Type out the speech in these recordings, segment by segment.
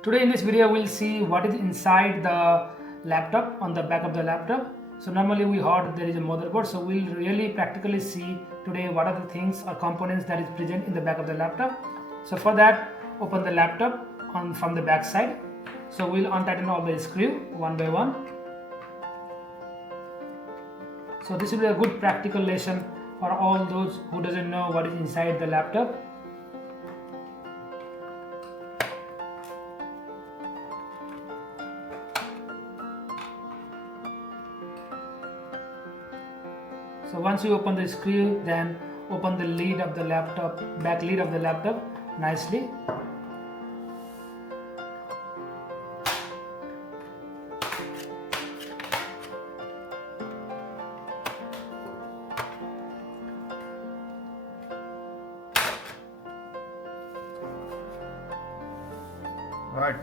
Today in this video we'll see what is inside the laptop, on the back of the laptop. So normally we heard there is a motherboard, so we'll really practically see today what are the things or components that is present in the back of the laptop. So for that, open the laptop from the back side. So we'll untighten all the screw one by one. So this will be a good practical lesson for all those who doesn't know what is inside the laptop. So once you open the screw, then open the lid of the laptop, back lid of the laptop nicely. Right,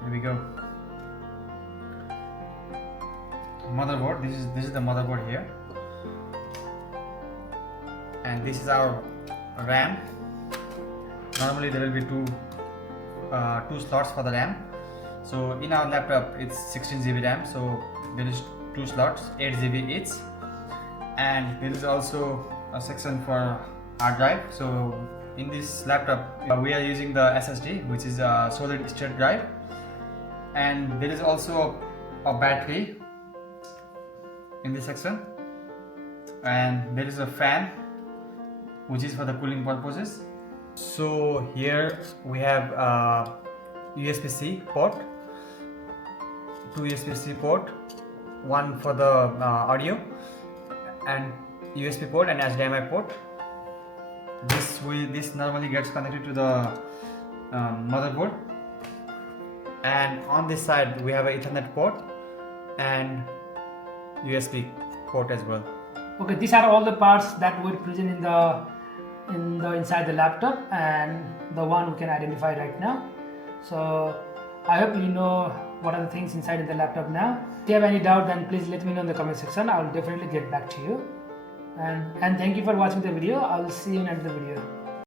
here we go. Motherboard. This is the motherboard here, and this is our RAM. Normally there will be two slots for the RAM. So in our laptop it's 16 GB RAM. So there is two slots, 8 GB each, and there is also a section for hard drive. So in this laptop we are using the SSD, which is a solid state drive, and there is also a battery in this section, and there is a fan which is for the cooling purposes. So here we have USB-C port, two USB-C port, one for the audio, and USB port and HDMI port. This normally gets connected to the motherboard, and on this side we have an Ethernet port and USB port as well. Okay, these are all the parts that were present in the inside the laptop, and the one we can identify right now. So I hope you know what are the things inside the laptop now. If you have any doubt, then please let me know in the comment section. I will definitely get back to you. And thank you for watching the video. I will see you in another video.